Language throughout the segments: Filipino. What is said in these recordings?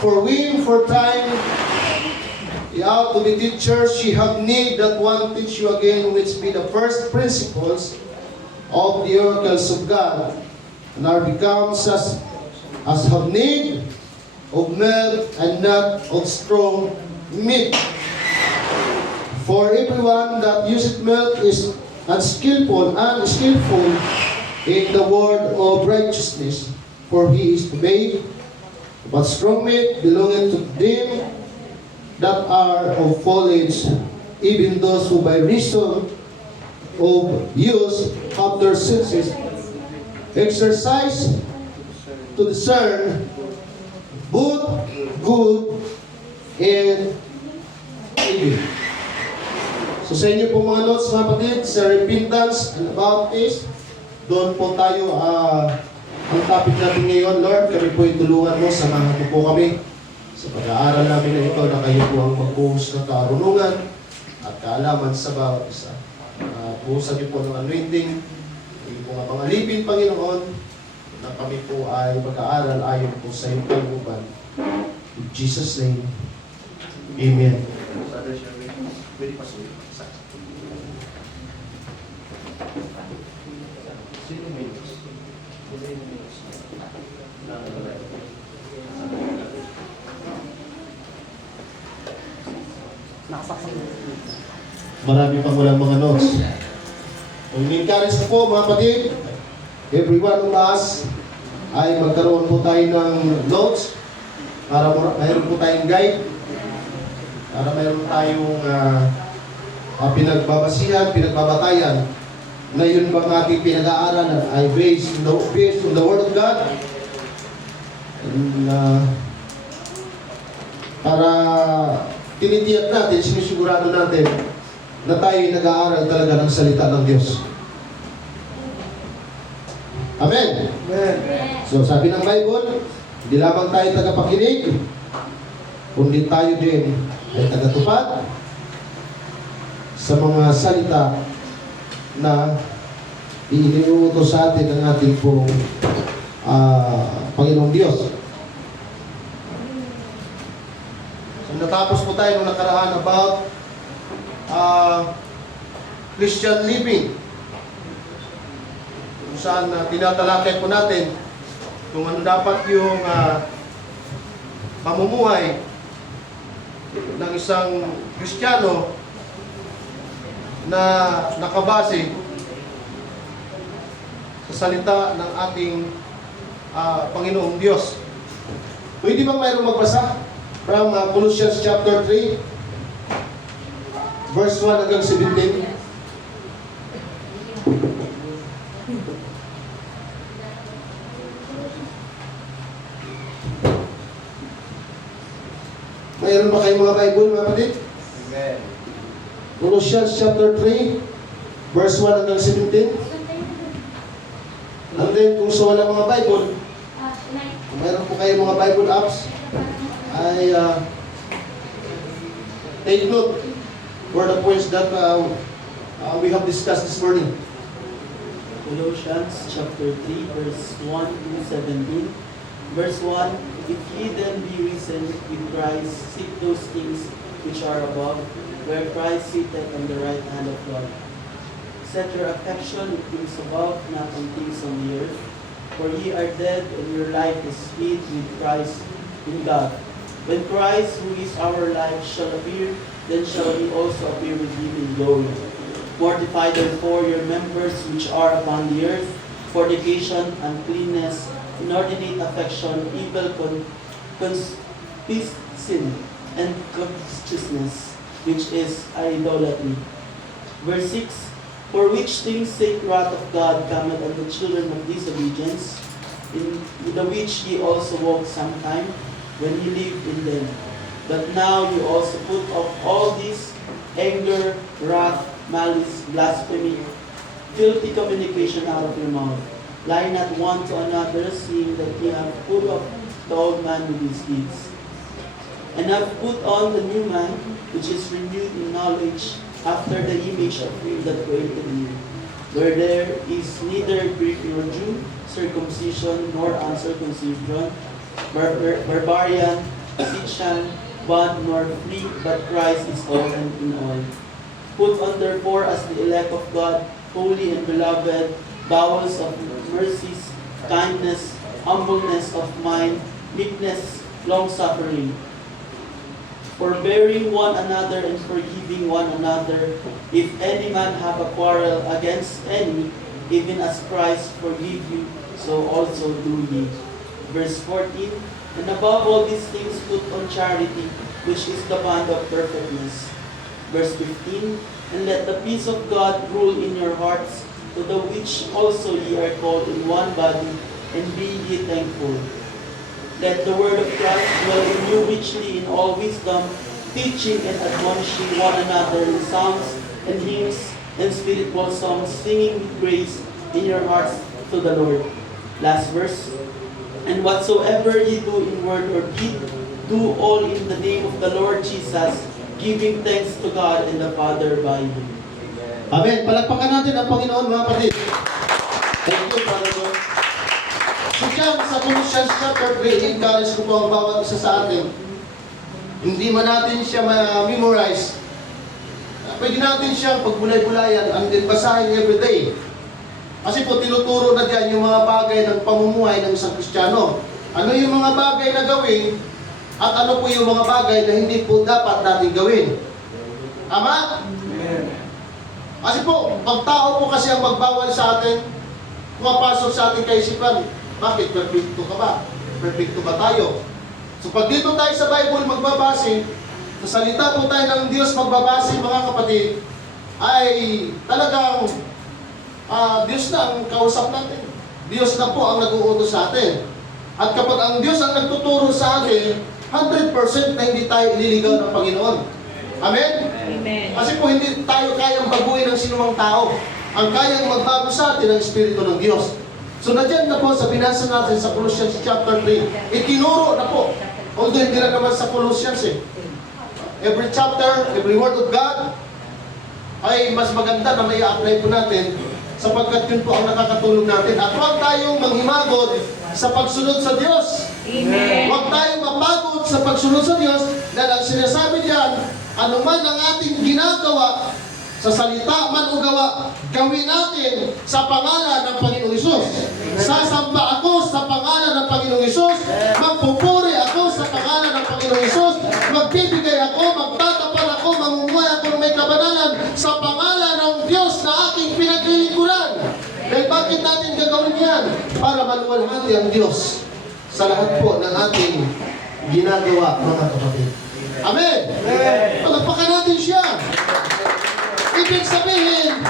For we, for time, you have to be teachers, you have need that one teach you again, which be the first principles of the oracles of God, and are become such as have need of milk and not of strong meat. For everyone that useth milk is unskillful in the word of righteousness, for he is the babe. But strong meat belongeth to them that are of full age, even those who by reason of use have their senses exercised to discern both good and evil. So sa inyo po mga notes, mga kapatid, sa repentance and about this, doon po tayo, ang topic natin ngayon, Lord, kami po itulungan mo, samahan mo po kami sa pag-aaral namin na ito na kayo po ang magbuhos ng karunungan at kaalaman sa bawat isa. Buhusan niyo po ng anointing, kayo po nga mga lipin, Panginoon, na kami po ay mag-aaral ayon po sa iyong kalooban. In Jesus' name, Amen. Marami pang walang mga notes. I-encourage na po mga kapatid, every one of us ay magkaroon po tayo ng notes para mayroon po tayong guide, para mayroon tayong pinagbabasihan, pinagbabatayan na yun bang ating pinag-aaralan ay based on the Word of God. And, para tinitiyak natin, sinisigurado natin na tayo nag-aaral talaga ng salita ng Diyos. Amen? Amen. So sabi ng Bible, hindi lamang tayo tagapakinig, kundi tayo din ay tagatupad sa mga salita na iniuutos sa atin ng ating pong Panginoong Diyos. So natapos po tayo nung nakaraan about Christian living, kung saan tinatalakay po natin kung ano dapat yung pamumuhay ng isang Kristiyano na nakabase sa salita ng ating Panginoong Diyos. Pwede bang mayroong magbasa from Colossians chapter 3 verse 1 hanggang 17? Mayroon ba kayong mga Bible, mga kapatid? Amen. Colossians chapter 3 verse 1 hanggang 17. And then, kung sa walang mga Bible, kung mayroon po kayong mga Bible apps, ay take note for the points that we have discussed this morning. Colossians chapter 3 verse 1 to 17. Verse 1, if ye then be risen with Christ, seek those things which are above, where Christ sitteth on the right hand of God. Set your affection on things above, not on things on the earth. For ye are dead, and your life is hid with Christ in God. When Christ, who is our life, shall appear, then shall we also appear with him in glory. Mortify therefore your members which are upon the earth, fornication, uncleanness, inordinate affection, evil concupiscence, and covetousness, which is idolatry. Verse 6, for which things sake wrath of God cometh on the children of disobedience, in the which ye also walked sometime, when ye lived in them. But now you also put off all this, anger, wrath, malice, blasphemy, filthy communication out of your mouth. Lie not one to another, seeing that ye have put off the old man with his deeds, and have put on the new man, which is renewed in knowledge, after the image of him that created you. Where there is neither Greek nor Jew, circumcision nor uncircumcision, barbarian circumcision, bond nor free, but Christ is all and in all. Put on therefore as the elect of God, holy and beloved, bowels of mercies, kindness, humbleness of mind, meekness, long-suffering, forbearing one another and forgiving one another, if any man have a quarrel against any, even as Christ forgave you, so also do ye. Verse 14, and above all these things put on charity, which is the bond of perfectness. Verse 15, and let the peace of God rule in your hearts, to the which also ye are called in one body, and be ye thankful. Let the word of Christ dwell in you richly in all wisdom, teaching and admonishing one another in psalms and hymns and spiritual songs, singing with grace in your hearts to the Lord. Last verse. And whatsoever ye do in word or deed, do all in the name of the Lord Jesus, giving thanks to God and the Father by Him. Amen. Palagpakan natin ang Panginoon, mga kapatid. Thank you, Father God. So dyan, sa Colossians chapter 3, encourage ko po ang bawat isa sa atin. Hindi man natin siya ma-memorize. Pwede natin siyang pagbulay-bulayan and then basahin everyday. Kasi po, tinuturo na dyan yung mga bagay ng pamumuhay ng isang Kristiyano. Ano yung mga bagay na gawin at ano po yung mga bagay na hindi po dapat natin gawin. Tama? Kasi po, pag tao po kasi ang magbawal sa atin, pumapasok sa ating kaisipan, bakit? Perfecto ka ba? Perfecto ba tayo? So pag dito tayo sa Bible magbabase, sa salita po tayo ng Diyos magbabase, mga kapatid, ay talagang Diyos na ang kausap natin. Diyos na po ang nag-uutos sa atin. At kapag ang Diyos ang nagtuturo sa atin, 100% na hindi tayo ililigaw ng Panginoon. Amen? Amen. Kasi po hindi tayo kayang baguhin ng sinumang tao. Ang kayang magbago sa atin ang Espiritu ng Diyos. So nandiyan na po sa binasa natin sa Colossians chapter 3, itinuro na po. Although hindi na naman sa Colossians eh. Every chapter, every word of God, ay mas maganda na may apply po natin sapagkat yun po ang nakakatulong natin. At huwag tayong manghimagod sa pagsunod sa Diyos. Amen. Huwag tayong mapagod sa pagsunod sa Diyos dahil ang sinasabi diyan, anuman ang ating ginagawa sa salita man o gawa, gawin natin sa pangalan ng Panginoong Hesus. Sasamba ako sa pangalan ng Panginoong Hesus. Magpupuri ako sa pangalan ng Panginoong Hesus. Magbibigay ako, magtatapan ako, mamumuhay ako ng may kabanalan sa pangalan ng Diyos na aking pinaglilingkuran. Dahil bakit natin gagawin yan? Para maluwalhati ang Diyos sa lahat po ng ating ginagawa, mga kapatid. Amen! Palagpakan natin siya. Ibig sabihin,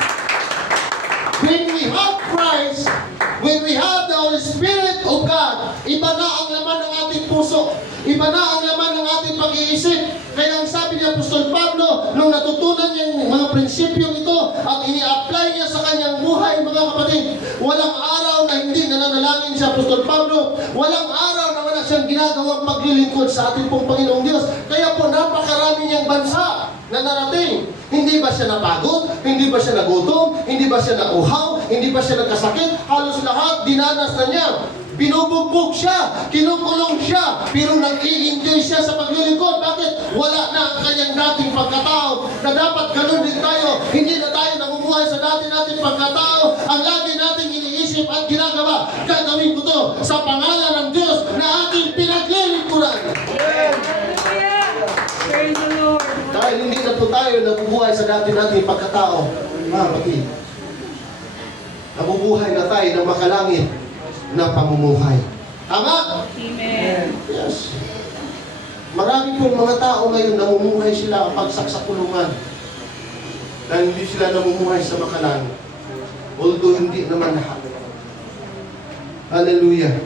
when we have Christ, when we have the Holy Spirit of God, iba na ang laman ng ating puso, iba na ang laman ng ating pag-iisip. Kaya ang sabi ni Apostol Pablo, nung natutunan niya yung mga prinsipyong ito at ini-apply niya sa kanyang buhay, mga kapatid, walang araw na hindi nananalangin si Apostol Pablo, walang araw na wala siyang ginagawang paglilingkod sa ating pong Panginoong Diyos. Kaya po napakarami niyang bansa na narating. Hindi ba siya napagod? Hindi ba siya nagutom? Hindi ba siya nauhaw? Hindi ba siya nagkasakit? Halos lahat dinanas na niya. Binubugbog siya, kinukulong siya, pero nag-i-enjoy siya sa paglilingkod. Bakit? Wala na ang kanyang dating pagkatao na dapat ganun din tayo. Hindi na tayo namumuhay sa nating pagkatao. Ang lagi nating iniisip at ginagawa, gagawin ko to sa pangalan ng Diyos na ating pinaglilingkuran. Praise the Lord. Dahil hindi na po tayo nabubuhay sa nating pagkatao, mga kapatid. Nabubuhay na tayo ng makalangit na pamumuhay. Tama? Amen. Yes. Marami pong mga tao ngayon namumuhay sila pagsak sa kulungan. Dahil hindi sila namumuhay sa makalangit. Although hindi naman lahat. Hallelujah.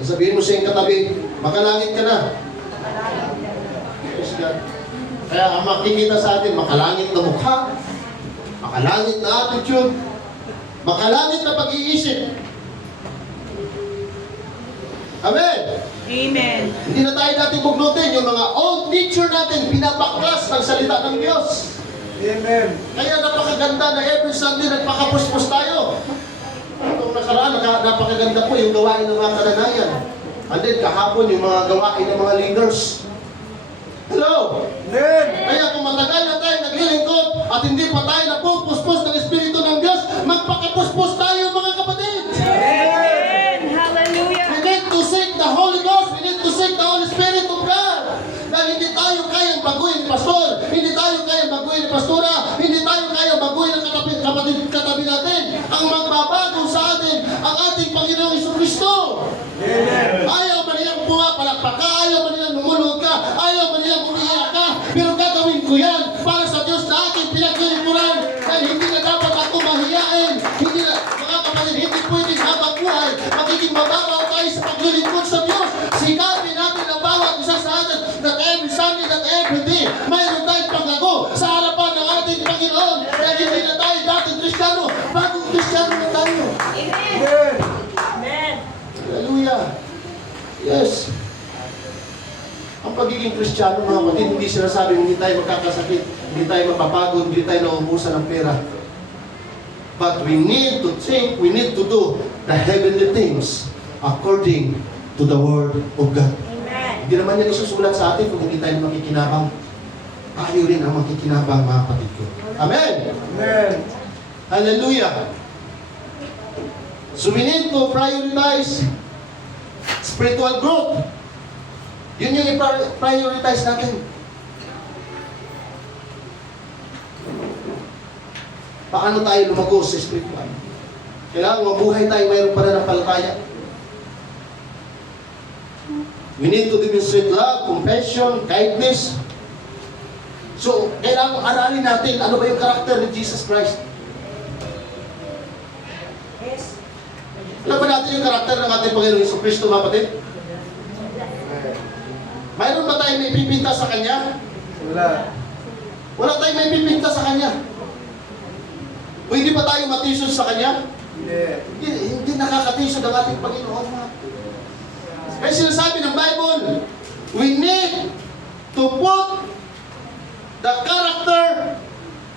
Sabihin mo sa iyong katabi, makalangit ka na. Yes, God. Kaya ang makikita sa atin, makalangit na mukha, makalangit na attitude, makalangit na pag-iisip. Amen! Amen. Hindi na tayo natin bugnutin yung mga old nature natin, pinapaklas ng salita ng Diyos. Amen. Kaya napakaganda na every Sunday nagpakapuspos tayo. Itong nakaraan, napakaganda po yung gawain ng mga kananayan. And then kahapon yung mga gawain ng mga leaders. Hello? Kaya kung matagal na tayo naglilingkod at hindi pa tayo napupuspos ng Espiritu ng Diyos, magpakapuspos tayo mga kapatid. Amen. Hallelujah. We need to seek the Holy Ghost. We need to seek the Holy Spirit of God. Dahil hindi tayo kayang baguhin ni Pastor. Hindi tayo kayang baguhin ni Pastora. Hindi tayo kayang baguhin ng katabi natin. Ang magbabago sa atin, ang ating Panginoong Jesucristo. Ayaw ba nilang pumapalakpak ka? Ayaw ba nilang lumulog ka? Ayaw ba nilang umiiyak ka? Pero gagawin ko yan para sa Diyos na ating pinaglilingkuran. Dahil hindi na dapat ako mahiyain. Hindi na, mga kapatid, hindi pwedeng habang buhay. Magiging mababaw tayo sa paglilingkod sa Diyos. Sikapin natin ang bawat isa sa atin that every Sunday, that every day, mayroon tayong pangako sa harapan ng ating Panginoon. Dahil hindi na tayo dating Kristiyano, bagong Kristiyano na tayo. Amen. Hallelujah. Yes. Ang pagiging Kristiyano, mga kapatid, hindi sinasabing hindi tayo magkakasakit, hindi tayo mapapagod, hindi tayo nauubusan ng pera. But we need to think, we need to do the heavenly things according to the Word of God. Amen. Hindi naman yan isusulat sa atin kung hindi tayo makikinabang. Tayo rin ang makikinabang, mga kapatid ko. Amen! Hallelujah! So we need to prioritize spiritual growth. Yun yung i-prioritize natin. Paano tayo lumago sa spiritual? Kailangan mabuhay tayo mayroong pananampalataya. We need to demonstrate love, compassion, kindness. So, kailangan aralin natin ano ba yung karakter ni Jesus Christ. Yes. Alam ba natin yung karakter ng ating Panginoon Jesucristo, mga kapatid? Mayroon ba tayong may pipinta sa Kanya? Wala tayong may pipinta sa Kanya. O hindi pa tayo matisod sa Kanya? Hindi nakakatisod ang ating Panginoon. Kaya sinasabi ng Bible, we need to put the character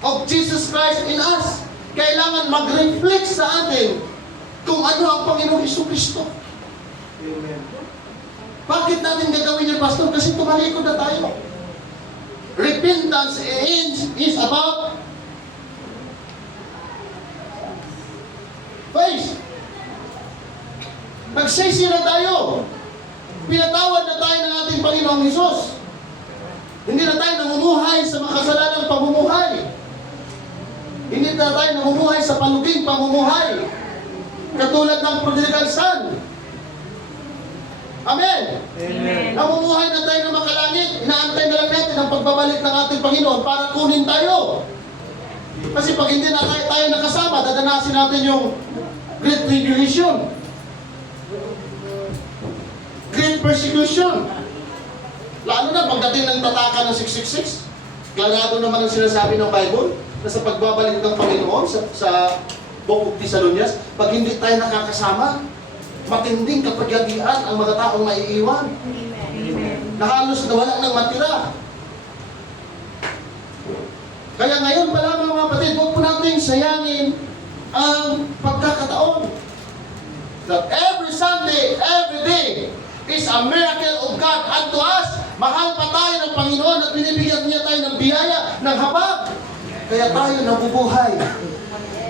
of Jesus Christ in us. Kailangan mag-reflect sa atin kung ano ang Panginoong Jesucristo. Bakit natin gagawin yan, Pastor? Kasi tumalikod na tayo. Repentance is about faith. Nagsisi na tayo. Pinatawad na tayo ng ating Panginoong Hesus. Hindi na tayo namumuhay sa makasalanang pamumuhay. Hindi na tayo namumuhay sa paluging pamumuhay. Katulad ng prodigal son. Amen. Amen. Namumuhay na tayo ng makalangit. Inaantay na lang natin ang pagbabalik ng ating Panginoon para kunin tayo. Kasi pag hindi na tayo nakasama, dadanasin natin yung Great Tribulation. Great Persecution. Lalo na pagdating ng tataka ng 666. Klarado naman ang sinasabi ng Bible na sa pagbabalik ng Panginoon sa Book of Thessalonians, pag hindi tayo nakakasama, matinding kapagyatian ang mga taong maiiwan. Amen. Na halos nawala ng matira. Kaya ngayon pa lamang mga kapatid, huwag po natin sayangin ang pagkakataon. That every Sunday, every day, is a miracle of God unto us. Mahal pa tayo ng Panginoon at binibigyan niya tayo ng biyaya, ng habag. Kaya tayo nabubuhay.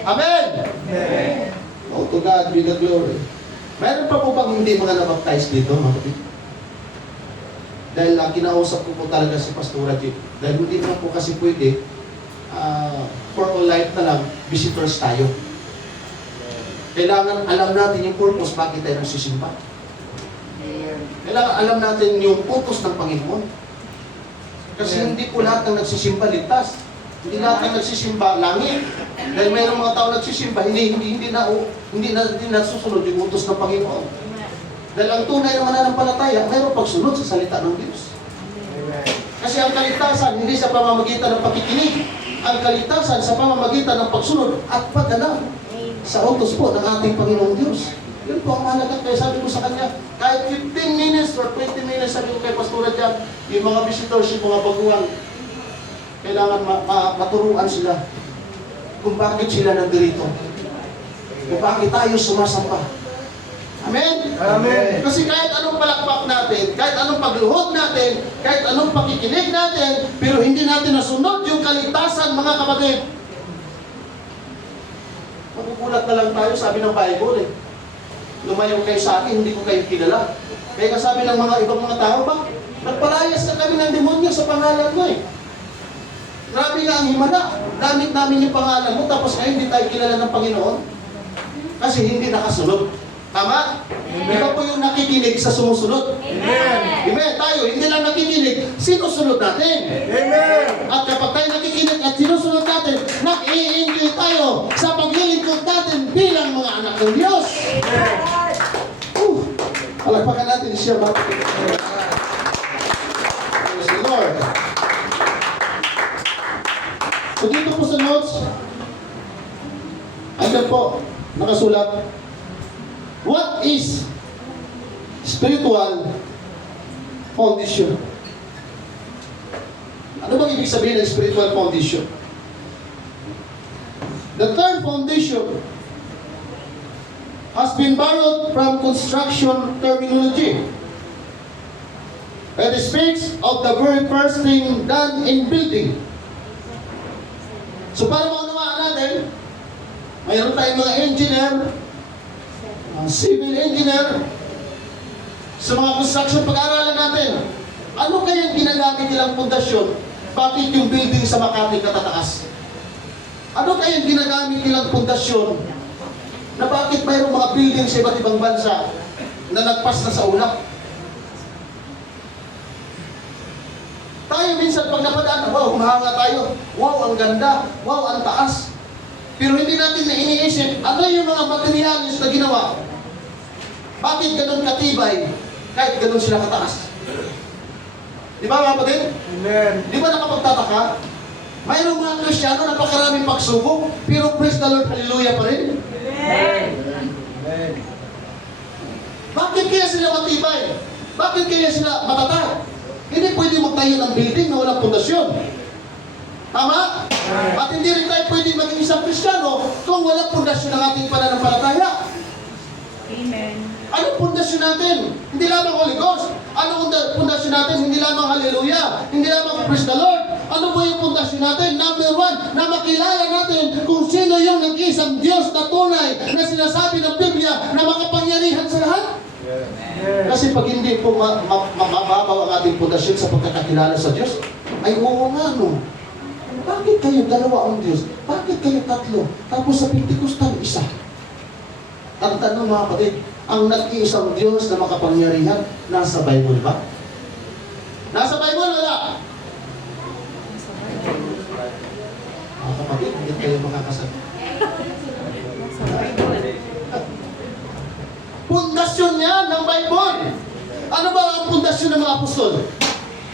Amen! Amen. Oh, to God be the glory. Mayroon pa po bang hindi mga nabaptize dito, mga kapatid? Dahil kinausap ko po talaga si Pastora Jim. Dahil hindi naman po kasi pwede, for all life na lang, visitors tayo. Kailangan alam natin yung purpose, bakit tayo nagsisimba. Kailangan alam natin yung utos ng Panginoon. Kasi hindi po lahat ng nagsisimba ligtas. Hindi lahat ng nagsisimba langit. Dahil mayroong mga tao nagsisimba, hindi na susunod yung utos ng Panginoon. Dahil ang tunay na mananampalataya, mayroong pagsunod sa salita ng Diyos. Kasi ang kaligtasan, hindi sa pamamagitan ng pakikinig. Ang kaligtasan sa pamamagitan ng pagsunod at pagdala sa utos po ng ating Panginoong Diyos. Yun po ang mahalaga. Kaya sabi ko sa kanya, kahit 15 minutes or 20 minutes, sabi ko kay Pastora dyan, yung mga visitors, yung mga baguhan, kailangan maturuan sila kung bakit sila nandito. Kung bakit tayo sumasamba. Amen? Amen. Kasi kahit anong palakpak natin, kahit anong pagluhod natin, kahit anong pakikinig natin, pero hindi natin nasunod yung kaligtasan, mga kapatid. Magugulat na lang tayo, sabi ng Bible eh. Lumayo kayo sa akin, hindi ko kayo kilala. Kaya kasabi ng mga ibang mga tao, ba? Nagpalayas na kami ng demonyo sa pangalan mo eh. Grabe nga ang himala. Gamit namin yung pangalan mo, tapos ngayon hindi tayo kilala ng Panginoon. Kasi hindi nakasunod. Tama? Iba po yung nakikinig sa sumusunod. Amen. Amen. Tayo, hindi lang nakikinig, sinusunod natin. Amen. At kapag tayo nakikinig at sinusunod natin, nag-i-enjoy tayo sa paglilingkod natin bilang mga anak ng Diyos. Palagpakan natin siya ba? Praise the Lord. So dito po sa notes, andyan po, nakasulat, what is spiritual foundation? Ano bang ibig sabihin ng spiritual foundation? The term foundation has been borrowed from construction terminology. It speaks of the very first thing done in building. So para maunawaan natin, mayroon tayong mga engineer, mga civil engineer, sa mga construction pag-aaralan natin. Ano kayang ginagamit nilang pundasyon? Bakit yung building sa Makati katataas? Ano kayang ginagamit nilang pundasyon na bakit mayroong mga building sa iba't ibang bansa na nagpas na sa ulap? Tayo minsan pag napadaan, wow, humahanga tayo. Wow, ang ganda. Wow, ang taas. Pero hindi natin na iniisip, ano yung mga materialis na ginawa? Bakit ganun katibay kahit ganun sila kataas? Di ba mga kapatid? Amen. Di ba nakapagtataka? Mayroong mga Kristiyano na napakaraming pagsubok, pero praise the Lord, hallelujah pa rin. Amen. Bakit kaya sila matibay? Bakit kaya sila matatag? Hindi pwede magtayo ng building na walang pundasyon. Tama? At hindi rin tayo pwede maging isang Kristiyano kung walang pundasyon ng ating pananampalataya. Amen. Anong pundasyon natin? Hindi lamang Holy Ghost. Anong pundasyon natin? Hindi lamang Hallelujah. Hindi lamang Praise the Lord. Ano ba yung pundasyon natin? Number one, na makilala natin kung sino yung nag-iisang Diyos na tunay na sinasabi ng Biblia na makapangyarihan sa lahat. Kasi pag hindi po mababaw ang ating pundasyon sa pagkakakilala sa Diyos, ay oo nga no. Bakit kayo dalawa ang Diyos? Bakit kayo tatlo? Tapos sa Pentecostal, isa. Ang tanong mga kapatid, ang nag-iisang Diyos na makapangyarihan, nasa Bible ba? Nasa Bible, wala? Mga kapatid, hindi kayo makakasagot. Pundasyon niya ng Bible. Ano ba ang pundasyon ng mga apostol?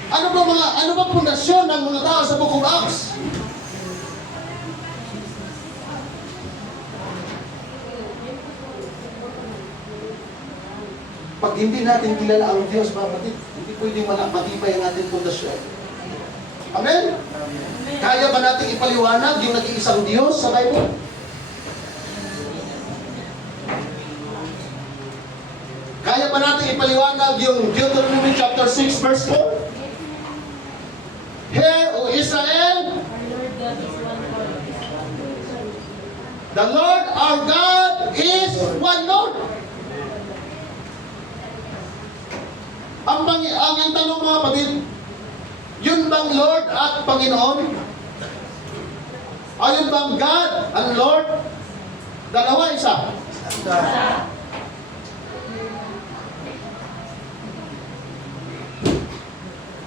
Ano ba pundasyon ng mga tao sa Book of Acts? Pag hindi natin kilala ang Diyos, mga kapatid, hindi pwedeng matibay ang ating pundasyon. Amen? Kaya ba natin ipaliwanag yung nag-iisang Diyos sa Bible? Kaya ba natin ipaliwanag yung Deuteronomy chapter 6 verse 4? Hear, O Israel, the Lord our God is one Lord. Ang tanong mga kapatid, yun bang Lord at Panginoon? Ayun bang God and Lord? Dalawa, isa.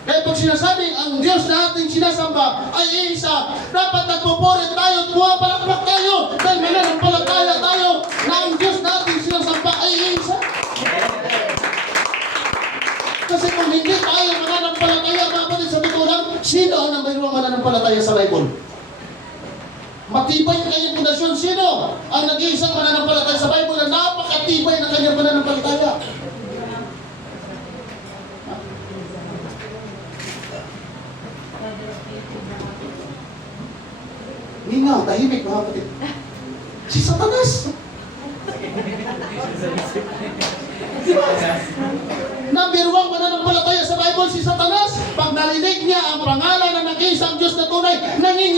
Kaya pag sinasabing ang Diyos na ating sinasamba ay isa, dapat nagpupurit tayo at pumapalakpak tayo dahil mananampalataya tayo na ang Diyos na ating sinasamba ay isa. Kasi kung hindi tayo mananampalataya, mga kapatid, sa totoo lang, sino ang namayroong mananampalataya sa Bible? Matibay ang kanyang pundasyon. Sino ang nag-iisang mananampalataya sa Bible na napakatibay ng kanyang mananampalataya? Ninaw, tahimik mga kapatid. Si Satanas!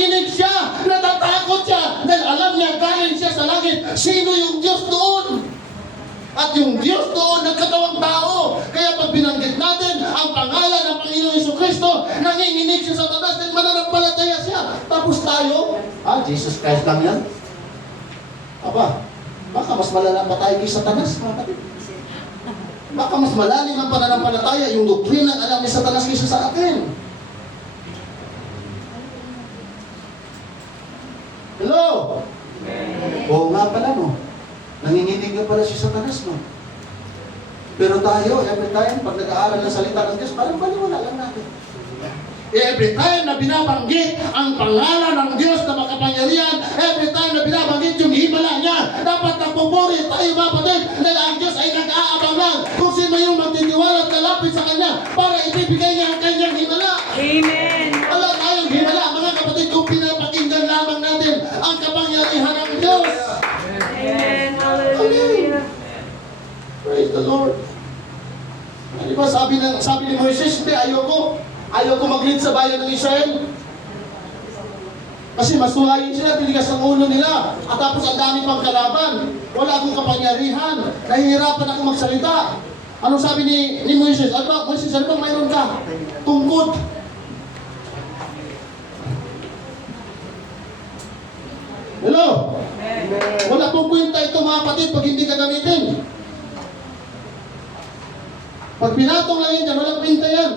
nanginginig siya, natatakot siya, dahil alam niya galing siya sa langit. Sino yung Diyos doon? At yung Diyos doon nagkatawang tao. Kaya pag binanggit natin ang pangalan ng Panginoong Jesucristo, nanginginig siya sa tanas at mananampalataya siya. Tapos tayo, Jesus Christ lang yan? Aba, baka mas malala pa tayo kay Satanas, mga kapatid. Baka mas malalim ang pananampalataya, yung doktrina ang alam ni Satanas kaysa sa atin. Hello? Oo nga pala, no? Nanginginig nga pala si Satanas, no? Pero tayo, every time, pag nag-aaral ng salita ng Diyos, parang baliwala lang natin. Every time na binabanggit ang pangalan ng Diyos na makapangyarihan, every time na binabanggit yung himala niya, dapat napupuri tayo, mga kapatid, dahil ang Diyos ay nag-aabang lang kung sino yung magtitiwala at kalapit sa Kanya para ibibigay niya ang Kanyang himala. Amen. Wala tayong himala, mga kapatid, kung pinapakinggan lamang natin ang kapangyarihan ng Diyos. Amen. Hallelujah. Praise the Lord. Di ba sabi ni Moises, hindi, ayoko mag-lead sa bayan ng Israel. Kasi masulayin sila, tinigas ang ulo nila. At tapos ang dami pang kalaban. Wala akong kapangyarihan. Nahihirapan ako magsalita. Anong sabi ni Moises? Moises, ano bang mayroon ka? Tungkod. Hello? Wala pong kwenta ito, mga kapatid, pag hindi ka gamitin. Pag pinatong lang yan, walang kwenta yan.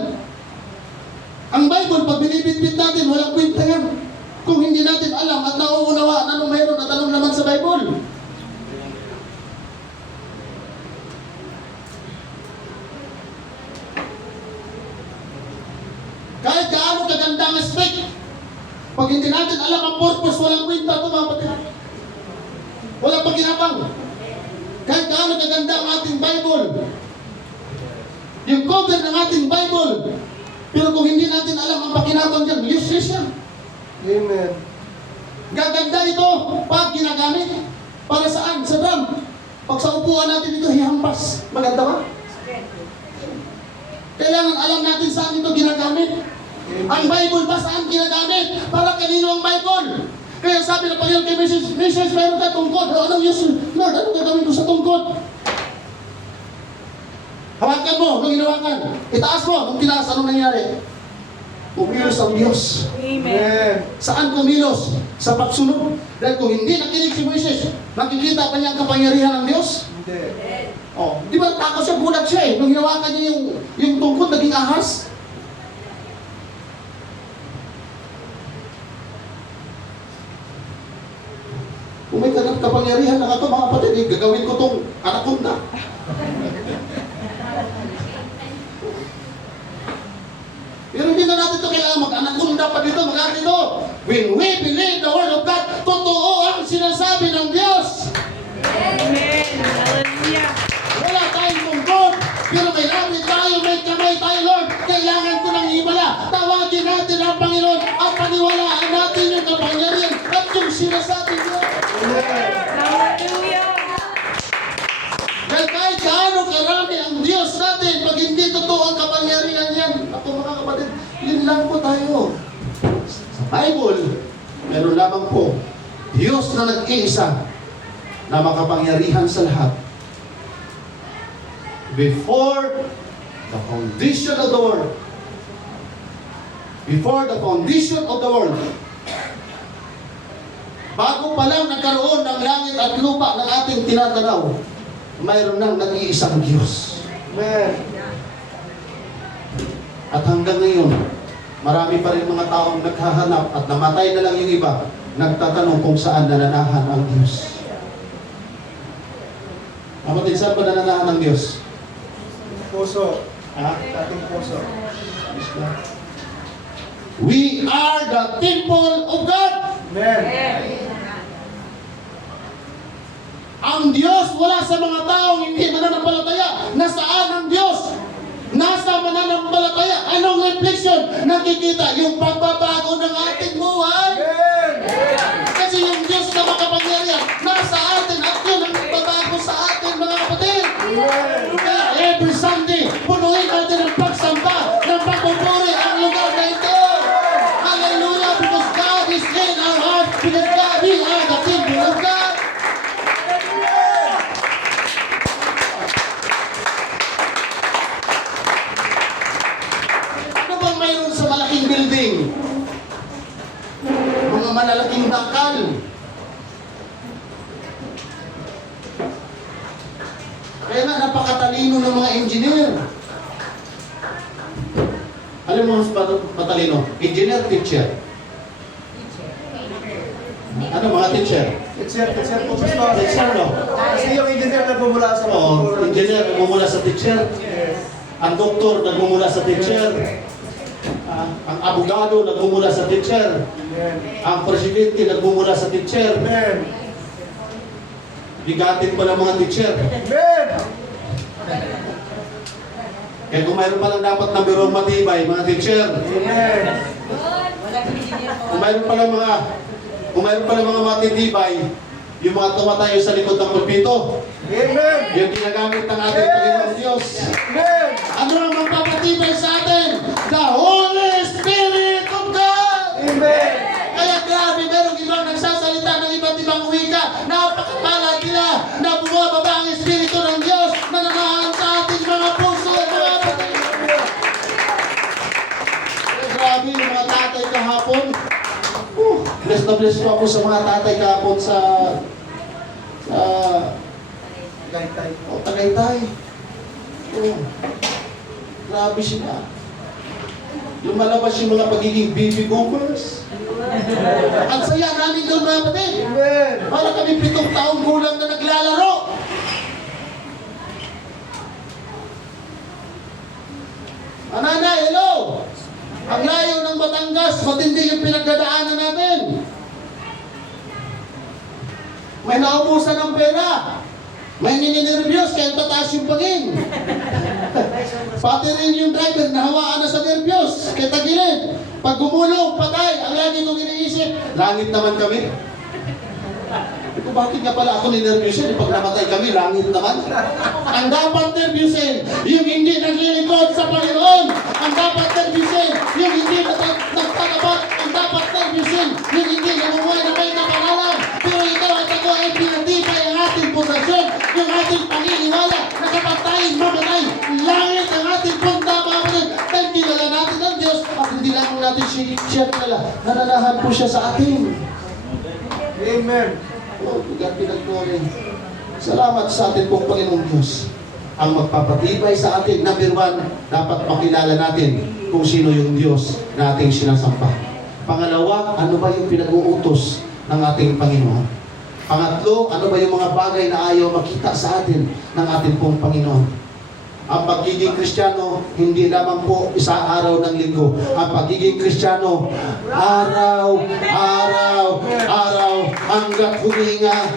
Ang Bible, pag binibitbit natin, walang kwenta yan. Kung hindi natin alam at nauunawaan anong mayroon at anong naman sa Bible. Kahit gaano kaganda ang spec, pag hindi natin alam ang purpose, walang kwenta ito, mga kapatid. Walang paginabang. Kahit gaano kaganda ang ating Bible, yung cover ng ating Bible, pero kung hindi natin alam ang pakinabang dyan, useless yan. Amen. Gaganda ito pag ginagamit. Para saan? Sa drum. Pag sa upuan natin ito, hihampas. Maganda ba? Kailangan alam natin saan ito ginagamit. Ang Bible ba saan ginagamit? Para kanino ang Bible? Kaya sabi ng Panginoon kay Mrs. Meron ka tungkod. Anong use? Lord, anong gagawin ko sa tungkod? Hawakan mo, nung hinawakan. Itaas mo, nung tinaas, anong nangyari? Kumilos ang Diyos. Amen. Saan kumilos? Sa pagsunod. Dahil kung hindi nakinig si Moises, makikita pa niya ang kapangyarihan ng Diyos? Hindi. Oh, di ba takot siya, gulat siya eh. Nung hinawakan niya yung tungkod, naging ahas. Kung may kapangyarihan na ito, mga kapatid, eh, gagawin ko tong anaconda. Pero hindi na natin ito kailangan mag-anaconda pa dito, mag-anaconda dito. When we believe the Word of God, totoo ang sinasabi ng Diyos. Amen. Hallelujah. Wala tayong tungkod, pero may langit tayo, may kamay tayo, Lord. Kailangan ko ng himala. Tawagin natin ang Panginoon at paniwalaan natin yung kapangyarihan at yung sinasabi niya. Hallelujah. Dahil kahit gaano karami ang Diyos natin, pag hindi totoo ang kapangyarihan yan, ako mga kapatid, yun lang po tayo. Sa Bible, meron lamang po, Diyos na nag-iisa, na makapangyarihan sa lahat. Before the foundation of the world, before the foundation of the world, bago pa lang nagkaroon ng langit at lupa ng ating tinatanaw, mayroon nang nag-iisang Diyos. Amen. At hanggang ngayon, marami pa rin mga taong naghahanap at namatay na lang yung iba, nagtatanong kung saan nananahan ang Diyos. Kapatid, saan ba nananahan ang Diyos? Puso. Ha? Ating puso. We are the temple of God. Amen. Ang Diyos wala sa mga taong hindi mananampalataya. Nasaan ang Diyos? Nasa mananampalataya. Anong reflection? Nakikita yung pagbabago ng ating buhay. Amen. Kasi yung Diyos na makapangyarihan nasa atin at yun ang nagbabago sa atin, mga kapatid. Kaya every Sunday, punuin natin ang pagsamba ng pagpupuri ang lugar na ito. Hallelujah, because God is in malaking building. Mga malalaking bakal. Kaya nga, napakatalino ng mga engineer. Alam mo mas patalino? Engineer, teacher. Ano mga teacher? Teacher po, Pastor. Teacher, no? Kasi yung engineer na bumula sa Oo, engineer nagmumula sa teacher. Ang doktor nagmumula sa teacher. Ang abogado nagmumula sa teacher. Amen. Ang presidente nagmumula sa teacher. Amen. Bigatin pa ng mga teacher. Amen. Kaya kung mayroon palang dapat na birong matibay, mga teacher. Amen. Kung mayroon palang mga matitibay, yung mga tumatayo sa likod ng pulpito, Amen. yung ginagamit ng ating Panginoon Diyos. Amen. Ano ang magpapatibay sa atin? The Holy Spirit of God! Amen. Kaya grabe, merong ibang nagsasalita ng iba't ibang wika. Napakapalad nila na bumababa ang Espiritu ng Diyos na nanahan sa ating mga puso at mga kapatid. Kaya grabe yung mga tatay kahapon. Bless na bless ko ako sa mga tatay kahapon sa Tay. Tagaytay. Grabe sila. Lumalabas yung mga pagiging baby boomers. Ang saya namin doon, mga kapatid. Amen. Para kami 7 taong gulang na naglalaro. Ananay, hello! Ang layo ng Batangas, matindi yung pinagdadaanan natin. May naubusan ng pera. May nininervyos kaya tataas yung pangin. Pati rin yung driver, nahawaan na sa nervyos, kaya tagilid. Pag gumulong, patay, ang lagi kong iniisip, langit naman kami. Kung bakit nga pala ako ninervyusin, pag namatay kami, langit naman. Ang dapat nervyusin, yung hindi naglilingkod sa Panginoon. Ang dapat nervyusin, yung hindi nagtatapat. Ang dapat nervyusin, yung hindi namumuhay na may kapanalan. Pero ikaw at ako ay pinatibay ang ating posasyon, yung ating paniniwala na kapag tayo'y mamatay, langit ang ating punta, mga kapatid. Dahil kilala natin ang Diyos at hindi lang natin siya kilala. Nananahan po siya sa atin. Amen. Oh, God be the glory. Salamat sa atin pong Panginoong Diyos. Ang magpapatibay sa atin, number 1, dapat makilala natin kung sino yung Diyos na ating sinasamba. Pangalawa, ano ba yung pinag-uutos ng ating Panginoon? Pangatlo, ano ba yung mga bagay na ayaw makita sa atin ng ating pong Panginoon? Ang pagiging Kristiyano, hindi lamang po isa araw ng linggo. Ang pagiging Kristiyano, araw, hanggat huminga,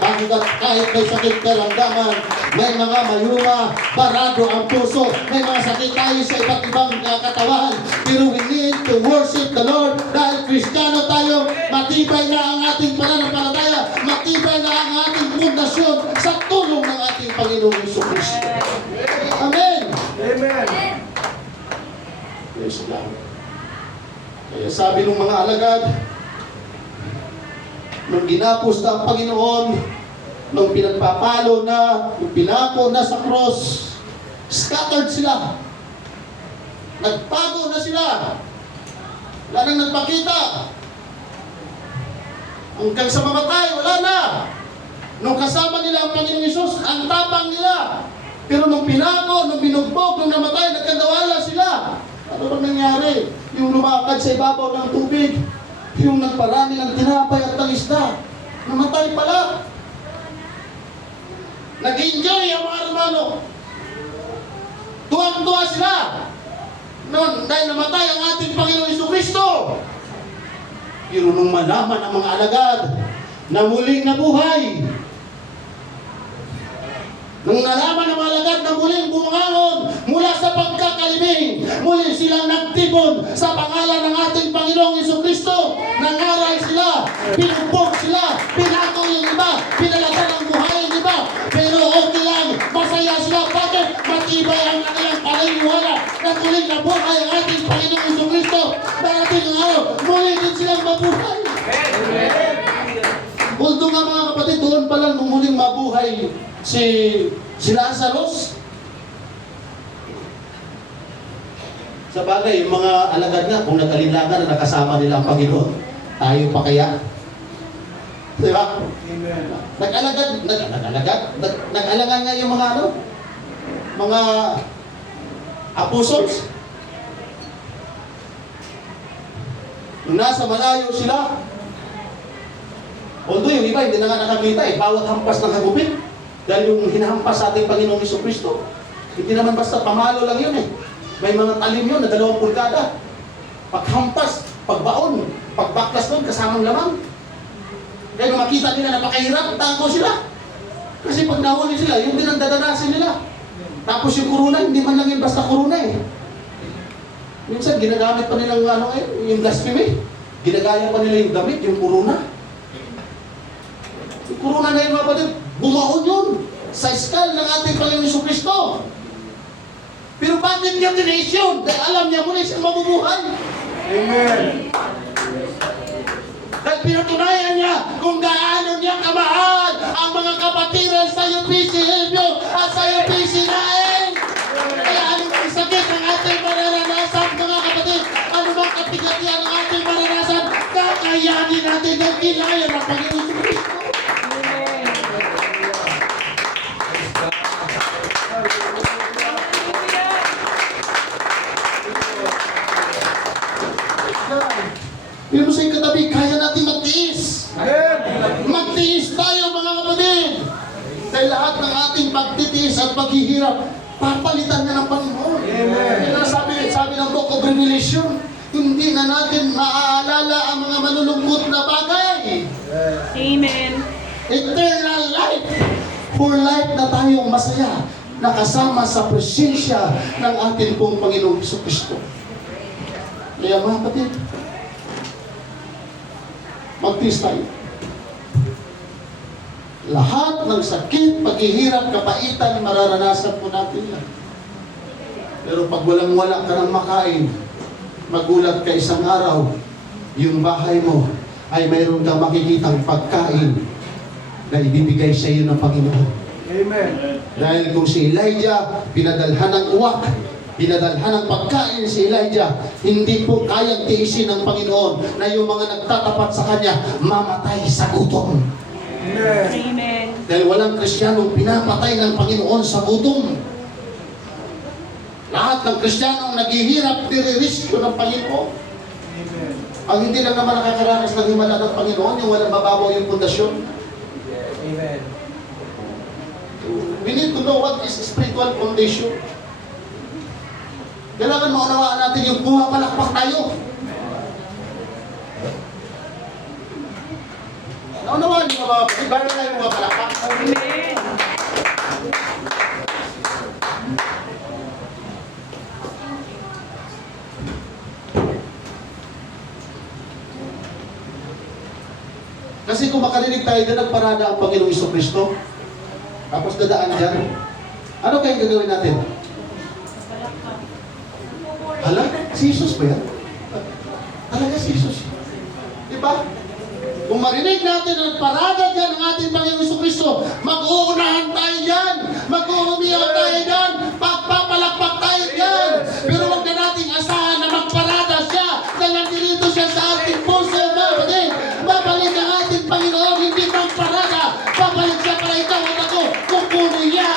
hanggat kahit may sakit karamdaman, may mga mayuma, barado ang puso, may mga sakit tayo sa iba't ibang katawan. Pero we need to worship the Lord dahil Kristiyano tayo, matibay na ang ating pananampalataya, matibay na ang ating pundasyon sa tulong ng ating Panginoong Jesucristo. Amen! Amen. Praise God. Kaya sabi ng mga alagad, nung ginapos na ang Panginoon, nung pinagpapalo na, nung pinako na sa cross, scattered sila. Nagpago na sila. Wala nang nagpakita. Hanggang sa mamatay, wala na. Nung kasama nila ang Panginoong Hesus, ang tapang nila. Pero nung pinako, nung binugbog, nung namatay, nagkandawala sila. Ano bang nangyari? Yung lumakad sa ibabaw ng tubig, yung nagparami ng tinapay at ng isda, namatay pala. Nag-enjoy ang mga Romano. Tuwang-tuwa sila. Noon, dahil namatay ang ating Panginoong Jesucristo. Pero nung malaman ang mga alagad na muling nabuhay, nung nalaman ng mga alagad na muling bumangon mula sa pagkakalibing, muli silang nagtipon sa pangalan ng ating Panginoong Jesucristo. Nangaral sila, pinugbog sila, pinako yung iba, pinalatan ang buhay yung iba. Pero okay lang, masaya sila. Bakit? Matibay ang kanilang paniniwala na muling nabuhay ang ating Panginoong Jesucristo. Darating ang araw, muli din silang mabuhay. Although nga mga kapatid, doon pa lang nung muling mabuhay si Lazarus. Sa bagay, yung mga alagad nga, kung nag-alinlangan na nakasama nila ang Panginoon, tayo pa kaya? Di ba? Amen. Nag-alagan nga yung mga ano? Mga apostles. Nung nasa malayo sila, although yung iba hindi na nga nakakita bawat hampas ng hagupit. Dahil yung hinahampas sa ating Panginoong Jesucristo, hindi naman basta pamalo lang yun May mga talim yun na 2 pulgada. Paghampas, pagbaon, pagbaklas doon, kasamang lamang. Kaya nung makita nila napakahirap, tago sila. Kasi pag nahuli sila, yun din ang dadanasin nila. Tapos yung kuruna, hindi man lang yun basta kuruna Minsan, ginagamit pa nilang yung blasphemy. Ginagaya pa nila yung damit, yung kuruna. Yung kuruna na yun, mga kapatid, bumaon yun sa skal ng ating Panginoon Jesucristo. Pero bakit niya tiniis yun? Dahil alam niya muna siyang mabubuhay. Amen. Dahil pinatunayan niya kung gaano niya kamahal ang mga kapatiran sa UPC Hillview at sa UPC Naeng. Kaya anong sakit ng ating mararanasan, mga kapatid, anumang katigatian ng ating mararanasan, kakayanin natin ng kinaya ng Panginoon Jesucristo. Pero sa katabi, kaya natin magtiis. Amen. Magtiis tayo, mga kapatid. Dahil lahat ng ating pagtitiis at paghihirap, papalitan na ng Panginoon. Amen. Kaya sabi ng Book of Revelation, hindi na natin maaalala ang mga malulungkot na bagay. Amen. Eternal life. For life na tayong masaya, nakasama sa presensya ng ating pong Panginoong Jesucristo. Kaya mga kapatid, magtiis tayo. Lahat ng sakit, paghihirap, kapaitan, mararanasan po natin yan. Pero pag walang-wala ka ng makain, magulat ka isang araw, yung bahay mo ay mayroon kang makikitang pagkain na ibibigay sa iyo ng Panginoon. Amen. Dahil kung si Elijah pinadalhan ng uwak, pinadalhan ng pagkain si Elijah, hindi po kayang tiisin ng Panginoon na yung mga nagtatapat sa kanya mamatay sa gutom. Amen. Amen. Dahil walang Kristiyanong pinapatay ng Panginoon sa gutom. Lahat ng Kristiyanong naghihirap, nire-riskyo ng Panginoon. Amen. Ang hindi lang naman nakakaranas ng himala ng Panginoon, yung walang mababaw yung pundasyon. Amen. We need to know what is spiritual foundation. Kailangan maunawaan natin yung pumapalakpak tayo. Naunawaan niyo ba? Bakit tayo pumapalakpak? Amen. Kasi kung makarinig tayo na nagparada ang Panginoong Jesucristo, tapos dadaan dyan, ano kayong gagawin natin? Hala? Si Jesus ba yan? Talaga si Jesus. Diba? Kung marinig natin na nagparada dyan ang ating Panginoong Jesucristo, mag-uunahan tayo dyan, mag-uumiyaw tayo dyan, pagpapalakpak tayo dyan. Pero huwag na nating asahan na magparada siya, dahil nandito siya sa ating puso. Babalik ang ating Panginoon, hindi magparada. Babalik siya para ikaw at ako, kukunin niya.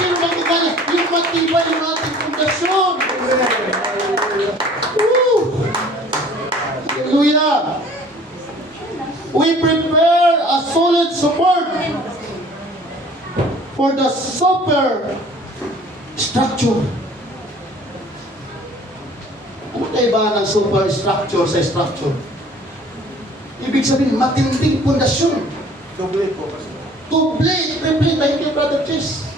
Sino magkukuha niya? Yung matibay yung ating pundasyon. Hallelujah! We prepare a solid support for the super structure. Ano kaibahan ng superstructure sa structure? Ibig sabihin, matinding pundasyon. Doble po, Pastor. Doble, triple, thank you, Brother Chris.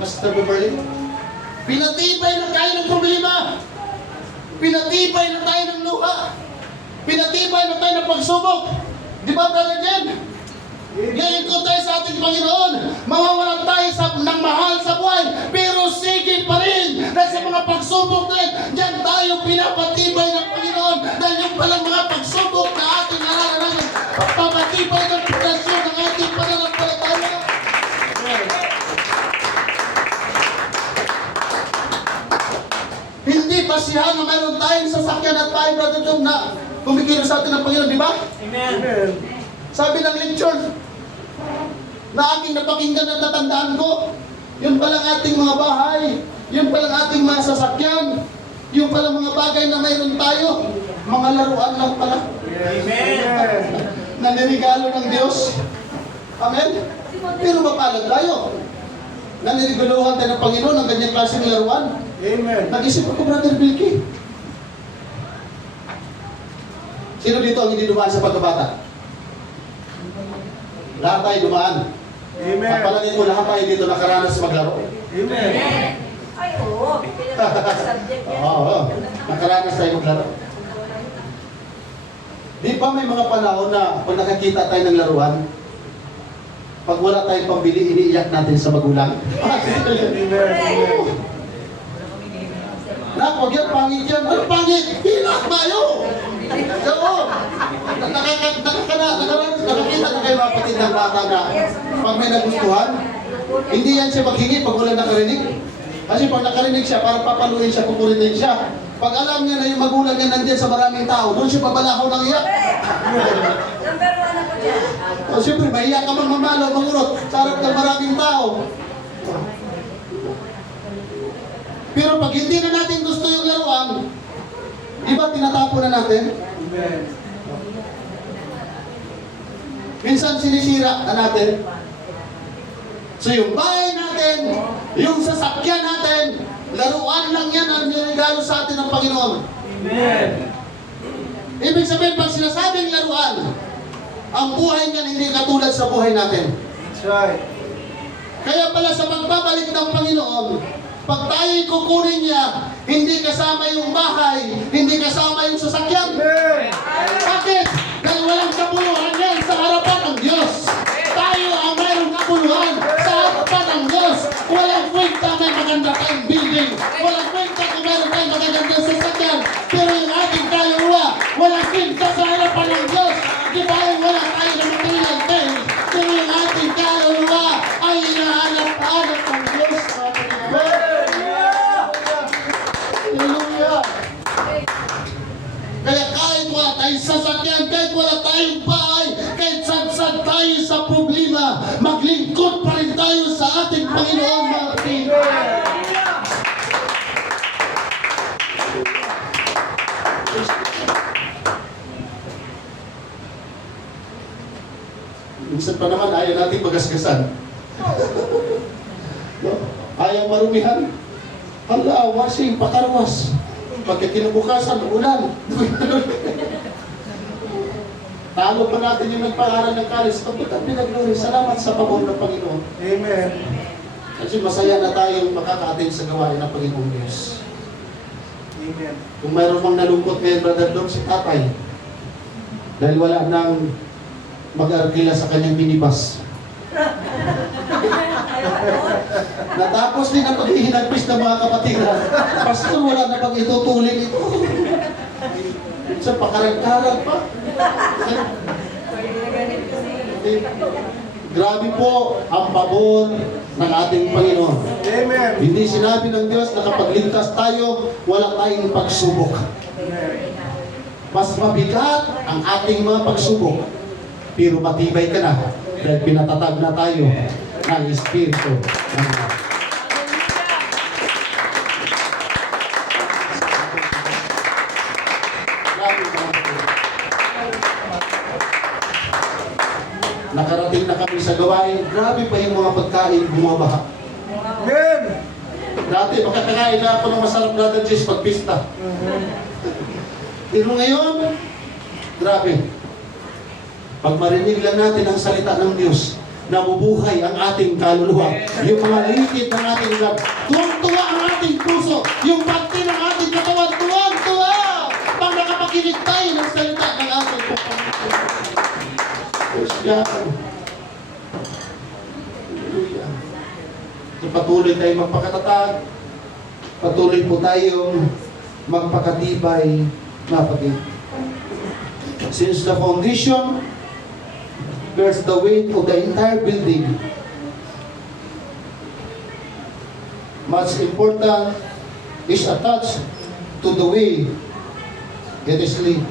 Pastor Beverly, pinatibay na tayo ng problema. Pinatibay na tayo ng luha. Pinatibay na tayo ng pagsubok. Di ba, Brother Jen? Lilingkod tayo sa ating Panginoon. Mawawalan tayo ng mahal sa buhay. Pero sige pa rin. Dahil sa mga pagsubok na yan, diyan tayo pinapatibay ng Panginoon. Dahil napakinggan at tayo, Brother Tom, na kumikilos sa atin ng Panginoon, di ba? Amen. Sabi ng lecture, na aking napakinggan at natandaan ko, yun palang ating mga bahay, yun palang ating mga sasakyan, yun palang mga bagay na mayroon tayo, mga laruan lang pala, Amen. na nirigalo ng Diyos. Amen? Pero mapalad tayo. Na niriguluhan tayo ng Panginoon ng ganyang klaseng laruan. Amen. Nag-isip ako, Brother Bilky. Sino dito ang hindi dumaan sa pagkabata? Lahat tayo dumaan. Amen. At palagay ko lahat tayo dito nakaranas sa maglaro. Amen. Ay, oo. Subject yan. Oo, nakaranas tayo maglaro. Di ba may mga panahon na pag nakakita tayo ng laruan, pag wala tayong pambili, iniiyak natin sa magulang? Amen. Nak, huwag yan, pangit yan. Ano pangit? Hinak tayo! Oo! Nakakita na kayo mga patid ng bata na pag may nagustuhan, hindi yan siya maghingi pag wala nakarinig. Kasi pag nakarinig siya, para papaluin siya, kukulitin siya. Pag alam niya na yung magulang niya nandiyan sa maraming tao, doon siya babalaho ng iyak. Number 1 ako dyan. O siyempre, mahiya ka mang mamalo, mangurot, sa harap ng maraming tao. Pero pag hindi na natin gusto yung laruan, di ba tinatapon na natin? Amen. Minsan sinisira na natin. So yung bahay natin, yung sasakyan natin, laruan lang yan ang niregalo sa atin ng Panginoon. Amen. Ibig sabihin, pag sinasabing laruan, ang buhay niyan hindi katulad sa buhay natin. That's right. Kaya pala sa pagbabalik ng Panginoon, pag tayo'y kukunin niya, hindi kasama yung bahay, hindi kasama yung sasakyan. Amen. Bakit? Dahil walang kapuluhan yan sa harapan ng Diyos. Tayo ang mayroong kapuluhan sa harapan ng Diyos. Walang kwenta may maganda tayong building. Walang kwenta kung mayroon tayong magandang sasakyan. Pero yung ating kaluluwa, walang kwenta sa harapan ng Diyos. Di ba yung wala tayo ng material things? Pero yung ating kaluluwa ay inahanap-hanap ng Diyos. Hallelujah! Kaya kahit wala tayong sasakyan, kahit wala tayong bahay, kahit sad-sad tayo sa problema, maglingkod pa rin tayo sa ating Panginoon, mga kapatid. Minsan pa naman, ayaw natin magasgasan. No? Ayaw marumihan. Hala, washing, pakarwas. Pagka kinabukasan, ulan. Talo pa natin yung nagpaaral ng college. Pagkat pinagluri, salamat sa pabor ng Panginoon. Amen. Kasi masaya na tayong makaka-attend sa gawain ng Panginoong Diyos. Amen. Kung mayroon mang nalungkot ngayon, Brother Dom, si tatay. Dahil wala nang mag-arkila sa kanyang minibus. Natapos din ang paghihinagpis ng mga kapatiran. Pastor, wala na bang itutulin ito? Sa pakarag-karag pa. Grabe po ang pabor ng ating Panginoon. Amen. Hindi sinabi ng Diyos na kapag ligtas tayo, wala tayong pagsubok. Mas mabigat ang ating mga pagsubok. Pero matibay ka na dahil pinatatag na tayo ng Espiritu ng Diyos. Grabe mga kapatid. Nakarating na kami sa gawain, grabe pa yung mga pagkain bumabaha. Amen. Dati, makakakain na ako ng masarap Brother Jess pag pista. Pero ngayon, grabe. Pag marinig lang natin ang salita ng Diyos, nabubuhay ang ating kaluluwa. Yung mga likid ng ating lab. Tuwang-tuwa ang ating puso. Yung pagti ng ating katawan, tuwang-tuwa. Pag nakapakinig tayo ng salita ng ating Panginoon. Praise God. Hallelujah. So, patuloy tayong magpakatatag. Patuloy po tayong magpakatibay, mga kapatid. Since the foundation bears the weight of the entire building, much important is attached to the way it is laid.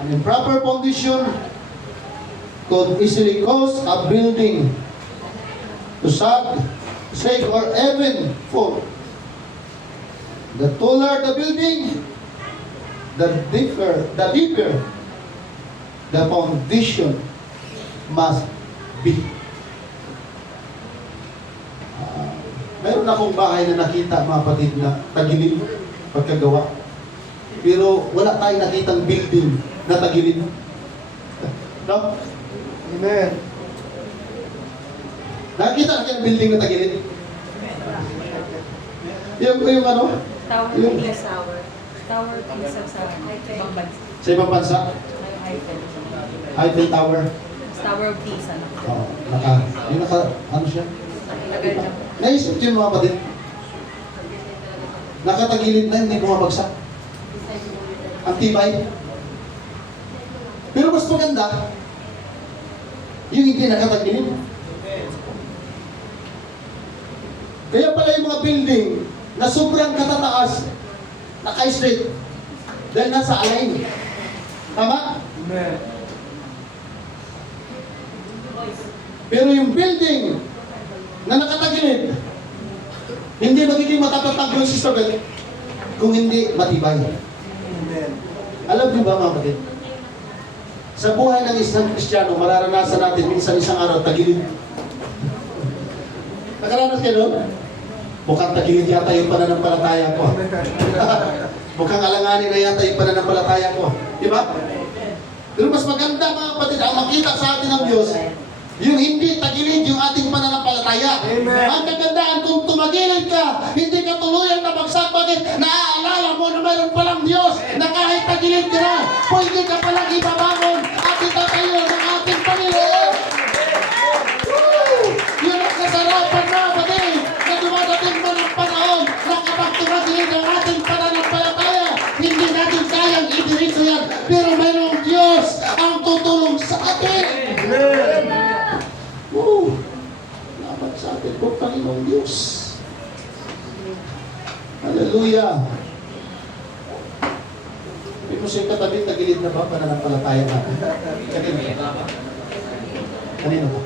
An improper foundation could easily cause a building to sag, shake, or even fall. The taller the building, the deeper the foundation must be. Meron akong bahay na nakita, mga kapatid, na tagilid pagkagawa. Pero wala tayong nakitang building na tagilid. No? Amen. Nakita na kayong building na tagilid? Yung ano? Tower Yung- Peace Tower. Tower Peace sa ibang bansa. Sa ibang bansa? Eiffel. Eiffel Tower. Tower of Peace, ano? Oo, ano siya? Tagal na. Naisip yun, mga kapatid. Nakatagilid na, hindi bumabagsak. Ang tibay. Pero mas maganda, yung hindi nakatagilid. Kaya pala yung mga building na sobrang katataas, naka-straight, dahil nasa align. Tama? Amen. Pero yung building na nakatagilid, hindi magiging matatatag yung struggle kung hindi matibay. Amen. Alam niyo ba, mga kapatid? Sa buhay ng isang Kristiyano, mararanasan natin minsan isang araw tagilid. Nakaranas kayo doon? Mukhang tagilid yata yung pananampalataya ko. Mukhang alanganin na yata yung pananampalataya ko. Di ba? Pero mas maganda, mga kapatid, ang makita sa atin ng Diyos, yung hindi tagilid yung ating pananampalataya. Amen. Ang kagandaan kung tumagilid ka, hindi ka tuluyang nabagsak. Bakit? Naaalala mo na mayroon palang Diyos na kahit tagilid ka na, pwede ka palang ibabangon at itatayo ng ating Panginoon. Woo! Yun ang kasarapan na, kapatid, na dumadating man ang panahon na kapag tumagilid ang ating pananampalataya, hindi natin kayang idiretso yan. Pero mayroong Diyos ang tutulong sa atin. Amen. Woo! Salamat sa atin po, Panginoong Diyos. Hallelujah! Hindi mo siya katabi, tagilid na ba pananampalataya natin? Kanino ba?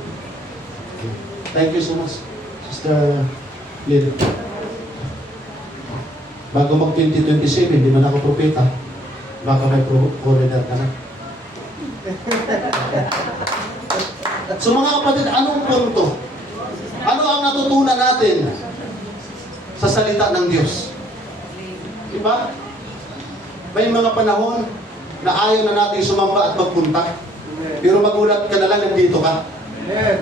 Okay. Thank you so much, Sister Lily. Bago mag 2027, di man ako propeta. Baka may foreigner ka na. So mga kapatid, anong punto? Ano ang natutunan natin sa salita ng Diyos? Diba? May mga panahon na ayaw na natin sumamba at magpunta. Pero magulat ka na lang, nandito ka. Amen.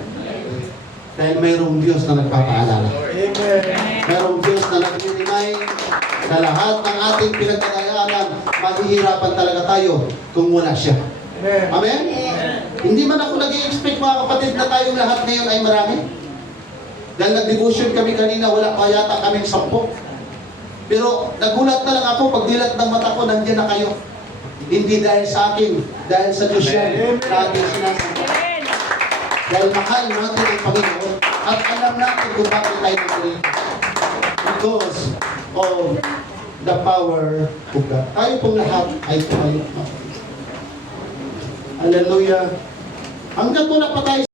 Dahil mayroong Diyos na nagpapaalala. Amen. Mayroong Diyos na nag-remind na lahat ng ating pinagdadaanan, mahihirapan talaga tayo kung wala siya. Amen. Amen? Hindi man ako nag-i-expect, mga kapatid, na tayong lahat ngayon ay marami. Dahil nag-devotion kami kanina, wala pa yata kaming 10. Pero nagulat na lang ako, pag dilat ng mata ko, nandiyan na kayo. Hindi dahil sa akin, dahil sa Diyos yan, na ating sinasabi. Dahil mahal natin ang Panginoon at alam natin kung bakit tayo nagsalita. Because of the power of God. Tayo pong lahat ay tumayo. Hallelujah. Hanggang wala pa tayo